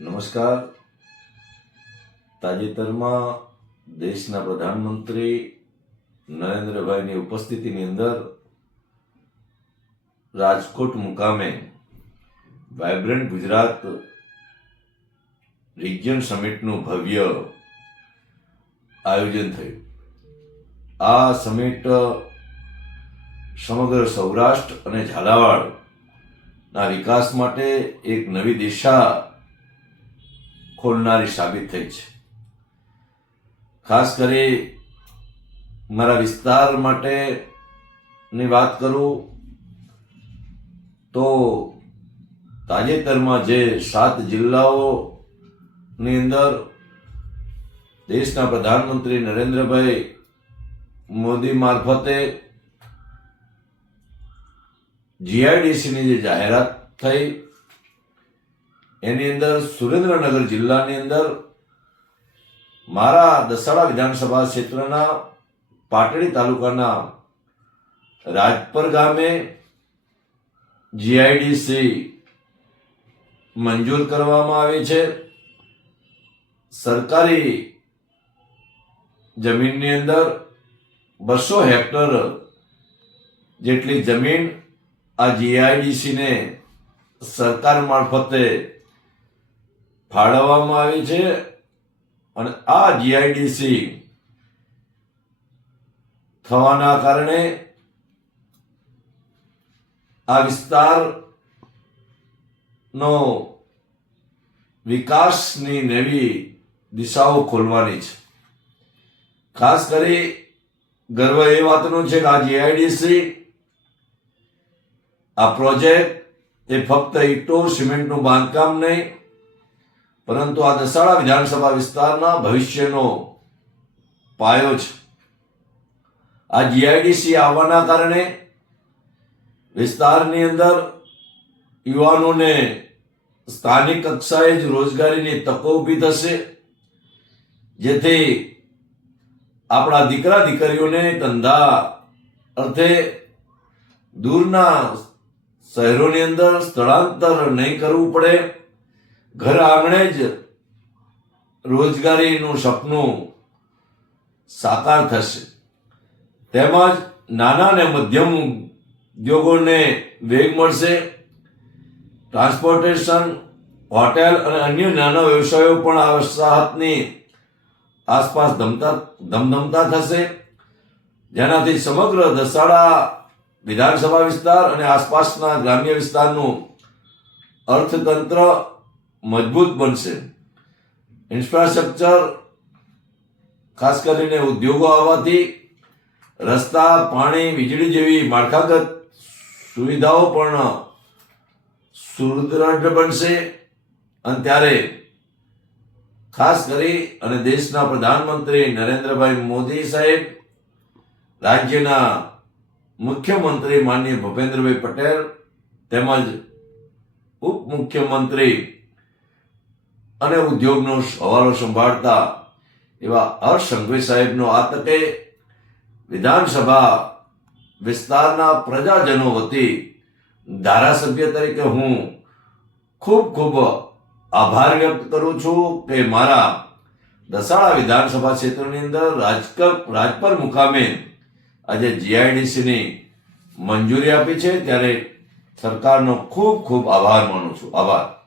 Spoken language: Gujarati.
નમસ્કાર. તાજેતરમાં દેશના પ્રધાનમંત્રી નરેન્દ્રભાઈની ઉપસ્થિતિની અંદર રાજકોટ મુકામે વાઇબ્રન્ટ ગુજરાત રિજિયન સમિટનું ભવ્ય આયોજન થયું. આ સમિટ સમગ્ર સૌરાષ્ટ્ર અને ઝાલાવાડના વિકાસ માટે એક નવી દિશા ખોલનારી સાબિત થઈ છે. ખાસ કરી મારા વિસ્તાર માટેની વાત કરું તો તાજેતરમાં જે 7 જિલ્લાઓની અંદર દેશના પ્રધાનમંત્રી નરેન્દ્રભાઈ મોદી મારફતે જીઆઈડીસીની જે જાહેરાત થઈ એની અંદર સુરેન્દ્રનગર જિલ્લાની અંદર મારા દસાડા વિધાનસભા ક્ષેત્રના પાટડી તાલુકાના રાજપર ગામે જીઆઈડીસી મંજૂર કરવામાં આવી છે. સરકારી જમીનની અંદર 200 હેક્ટર જેટલી જમીન આ જીઆઈડીસીને સરકાર મારફતે ફાળવવામાં આવી છે અને આ જીઆઈડીસી થવાના કારણે આ વિસ્તારનો વિકાસની નવી દિશાઓ ખોલવાની છે. ખાસ કરી ગર્વ એ વાતનો છે કે આ જીઆઈડીસી આ પ્રોજેક્ટ એ ફક્ત ઈંટો સિમેન્ટનું બાંધકામ નહીં પરંતુ આ દસાડા વિધાનસભા વિસ્તારના ભવિષ્યનો પાયો છે. આ જીઆઈડીસી આવવાના કારણે વિસ્તારની અંદર યુવાનોને સ્થાનિક કક્ષાએ જ રોજગારીની તકો ઊભી થશે, જેથી આપણા દીકરા દીકરીઓને ધંધા અર્થે દૂરના શહેરોની અંદર સ્થળાંતર નહીં કરવું પડે, ઘર આંગણે જ રોજગારીનું સપનું સાકાર થશે. તેમજ નાના અને મધ્યમ ઉદ્યોગોને વેગ મળશે. ટ્રાન્સપોર્ટેશન, હોટેલ અને અન્ય નાના વ્યવસાયો પણ આ વસાહતની આસપાસ ધમધમતા થશે, જેનાથી સમગ્ર દસાડા વિધાનસભા વિસ્તાર અને આસપાસના ગ્રામ્ય વિસ્તારનું અર્થતંત્ર મજબૂત બનશે. ઇન્ફ્રાસ્ટ્રક્ચર ખાસ કરીને ઉદ્યોગો આવવાથી રસ્તા, પાણી, વીજળી જેવી માળખાગત સુવિધાઓ પણ સુદૃઢ બનશે. અને ત્યારે ખાસ કરી અને દેશના પ્રધાનમંત્રી નરેન્દ્રભાઈ મોદી સાહેબ, રાજ્યના મુખ્યમંત્રી માનનીય ભૂપેન્દ્રભાઈ પટેલ તેમજ ઉપમુખ્યમંત્રી અને ઉદ્યોગનો હવાલો સંભાળતા એવા હર્ષ સંઘવી સાહેબનો આ તકે વિધાનસભા વિસ્તારના પ્રજાજનો વતી ધારાસભ્ય તરીકે હું ખૂબ ખૂબ આભાર વ્યક્ત કરું છું કે મારા દસાડા વિધાનસભા ક્ષેત્રની અંદર રાજપર મુકામે આજે જીઆઈડીસીની મંજૂરી આપી છે, ત્યારે સરકારનો ખૂબ ખૂબ આભાર માનું છું. આભાર.